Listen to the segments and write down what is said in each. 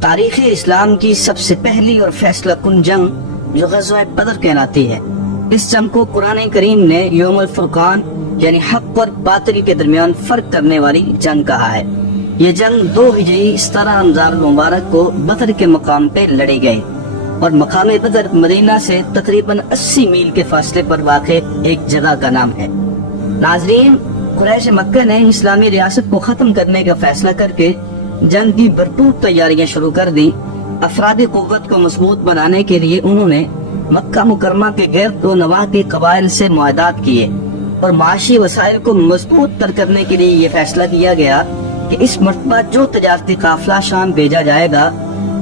تاریخ اسلام کی سب سے پہلی اور فیصلہ کن جنگ جو غزوہ بدر کہلاتی ہے، اس جنگ کو قرآن کریم نے یوم الفرقان یعنی حق اور باطل کے درمیان فرق کرنے والی جنگ کہا ہے۔ یہ جنگ 2 ہجری 17 رمضان المبارک کو بدر کے مقام پہ لڑی گئی اور مقام بدر مدینہ سے تقریباً 80 میل کے فاصلے پر واقع ایک جگہ کا نام ہے۔ ناظرین، قریش مکہ نے اسلامی ریاست کو ختم کرنے کا فیصلہ کر کے جنگ کی بھرپور تیاریاں شروع کر دی۔ افرادی قوت کو مضبوط بنانے کے لیے انہوں نے مکہ مکرمہ کے گرد و نواح کے قبائل سے معاہدات کیے اور معاشی وسائل کو مضبوط تر کرنے کے لیے یہ فیصلہ کیا گیا کہ اس مرتبہ جو تجارتی قافلہ شام بھیجا جائے گا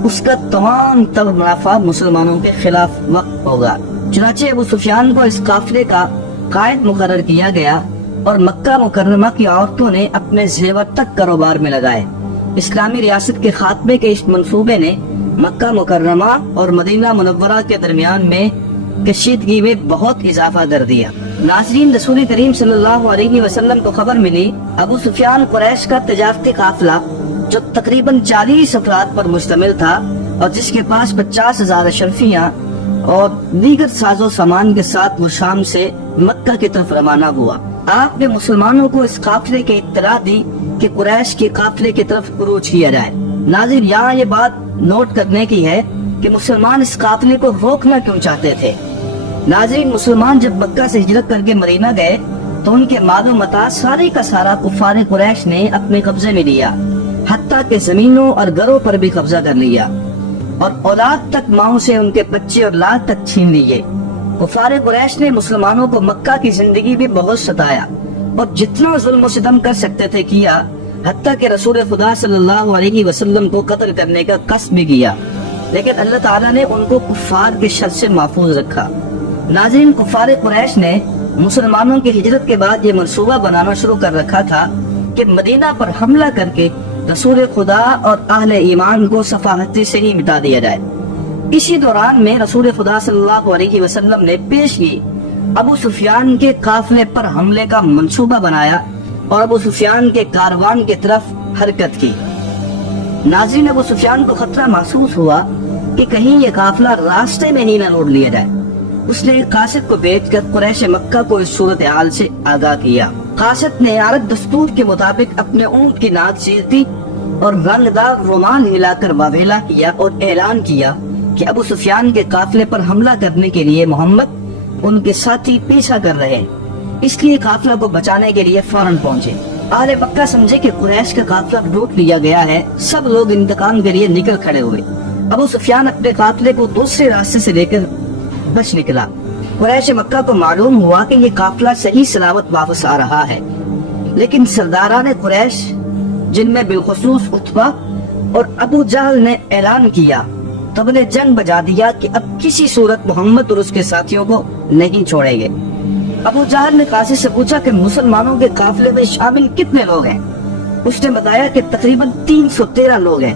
اس کا تمام تر منافع مسلمانوں کے خلاف وقف ہوگا۔ چنانچہ ابو سفیان کو اس قافلے کا قائد مقرر کیا گیا اور مکہ مکرمہ کی عورتوں نے اپنے زیور تک کاروبار میں لگائے۔ اسلامی ریاست کے خاتمے کے اس منصوبے نے مکہ مکرمہ اور مدینہ منورہ کے درمیان میں کشیدگی میں بہت اضافہ کر دیا۔ ناظرین، رسول کریم صلی اللہ علیہ وسلم کو خبر ملی ابو سفیان قریش کا تجارتی قافلہ جو تقریباً 40 افراد پر مشتمل تھا اور جس کے پاس 50,000 اشرفیاں اور دیگر ساز و سامان کے ساتھ وہ شام سے مکہ کی طرف روانہ ہوا۔ آپ نے مسلمانوں کو اس قافلے کی اطلاع دی کہ قریش کے قافلے کی طرف عروج کیا جائے۔ ناظرین، یہاں یہ بات نوٹ کرنے کی ہے کہ مسلمان اس قافلے کو روکنا کیوں چاہتے تھے۔ ناظرین، مسلمان جب مکہ سے ہجرت کر کے مدینہ گئے تو ان کے مال و متاع سارے کا سارا کفار قریش نے اپنے قبضے میں لیا، حتیٰ کہ زمینوں اور گھروں پر بھی قبضہ کر لیا اور اولاد تک ماؤں سے ان کے بچے اور لاد تک چھین لیے۔ کفار قریش نے مسلمانوں کو مکہ کی زندگی بھی بہت ستایا اور جتنا ظلم و ستم کر سکتے تھے کیا، حتیٰ کہ رسول خدا صلی اللہ علیہ وسلم کو قتل کرنے کا قصد بھی کیا، لیکن اللہ تعالیٰ نے ان کو کفار کے شر سے محفوظ رکھا۔ ناظرین، کفار قریش نے مسلمانوں کی ہجرت کے بعد یہ منصوبہ بنانا شروع کر رکھا تھا کہ مدینہ پر حملہ کر کے رسول خدا اور اہل ایمان کو صفاحتی سے ہی مٹا دیا جائے۔ اسی دوران میں رسول خدا صلی اللہ علیہ وسلم نے پیش کی ابو سفیان کے قافلے پر حملے کا منصوبہ بنایا اور ابو سفیان کے کاروان کی طرف حرکت کی۔ ناظرین، ابو سفیان کو خطرہ محسوس ہوا کہ کہیں یہ قافلہ راستے میں ہی نہ لوٹ لیا جائے۔ اس نے ایک قاصد کو بھیج کر قریش مکہ کو اس صورتحال سے آگاہ کیا۔ قاصد نے عرب دستور کے مطابق اپنے اونٹ کی ناک چیر دی اور رنگدار رومان ہلا کر واویلا کیا اور اعلان کیا کہ ابو سفیان کے قافلے پر حملہ کرنے کے لیے محمد ان کے ساتھی پیچھا کر رہے ہیں، اس لیے قافلہ کو بچانے کے لیے فوراً پہنچے۔ اہل مکہ سمجھے کہ قریش کا قافلہ لوٹ لیا گیا ہے، سب لوگ انتقام کے لیے نکل کھڑے ہوئے۔ ابو سفیان اپنے قافلے کو دوسرے راستے سے لے کر بچ نکلا۔ قریش مکہ کو معلوم ہوا کہ یہ قافلہ صحیح سلامت واپس آ رہا ہے، لیکن سرداران قریش جن میں بالخصوص عتبہ اور ابو جہل نے اعلان کیا، تب نے جنگ بجا دیا کہ اب کسی صورت محمد اور اس کے ساتھیوں کو نہیں چھوڑیں گے۔ ابو جہل نے قاصد سے پوچھا کہ مسلمانوں کے قافلے میں شامل کتنے لوگ ہیں؟ اس نے بتایا کہ تقریباً 313 لوگ ہیں۔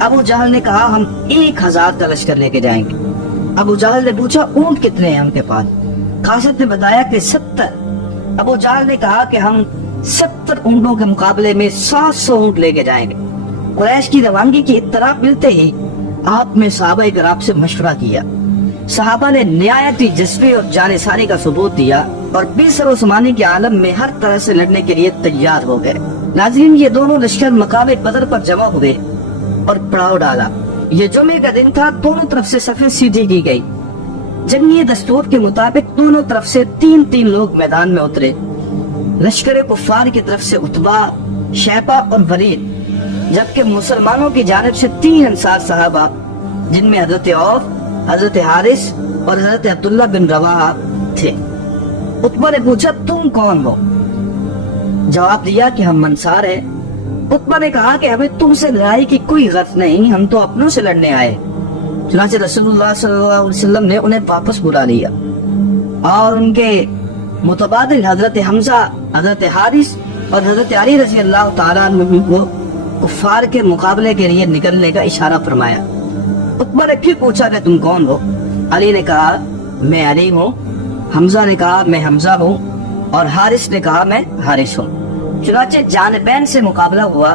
ابو جہل نے کہا ہم 1000 کا لشکر لے کے جائیں گے۔ ابو جہل نے پوچھا اونٹ کتنے ہیں ہم کے پاس؟ قاصد نے بتایا کہ 70۔ ابو جہل نے کہا کہ ہم 70 اونٹوں کے مقابلے میں 700 اونٹ لے کے جائیں گے۔ قریش کی روانگی کی اطلاع ملتے ہی آپ نے صحابہ کرام سے مشورہ کیا۔ صحابہ نے نہایتی جذبے اور جانثاری کا ثبوت دیا اور بے سر و سامانی کے عالم میں ہر طرح سے لڑنے کے لیے تیار ہو گئے۔ ناظرین، یہ دونوں لشکر مقام بدر پر جمع ہوئے اور پڑاؤ ڈالا۔ یہ جمعے کا دن تھا، دونوں طرف سے صفیں سیدھی کی گئی۔ جنگی دستور کے مطابق دونوں طرف سے 3 لوگ میدان میں اترے۔ لشکر کفار کی طرف سے عتبہ، شیبہ اور ولید، جبکہ مسلمانوں کی جانب سے 3 انصار صحابہ جن میں حضرت عوف، حضرت حارث اور حضرت عبداللہ بن رواحہ تھے۔ عتبہ نے پوچھا تم کون ہو؟ جواب دیا کہ ہم انصار ہیں۔ عتبہ نے کہا کہ ہمیں تم سے لڑائی کی کوئی غرض نہیں، ہم تو اپنوں سے لڑنے آئے۔ چنانچہ رسول اللہ صلی اللہ علیہ وسلم نے انہیں واپس بلا لیا اور ان کے متبادل حضرت حمزہ، حضرت حارث اور حضرت علی رضی اللہ تعالیٰ عنہ کو کفار کے مقابلے کے لیے نکلنے کا اشارہ فرمایا۔ عتبہ نے پھر پوچھا کہ تم کون ہو؟ علی نے کہا میں علی ہوں، حمزہ نے کہا میں حمزہ ہوں اور حارث نے کہا میں حارث ہوں۔ چنانچہ جانبین سے مقابلہ ہوا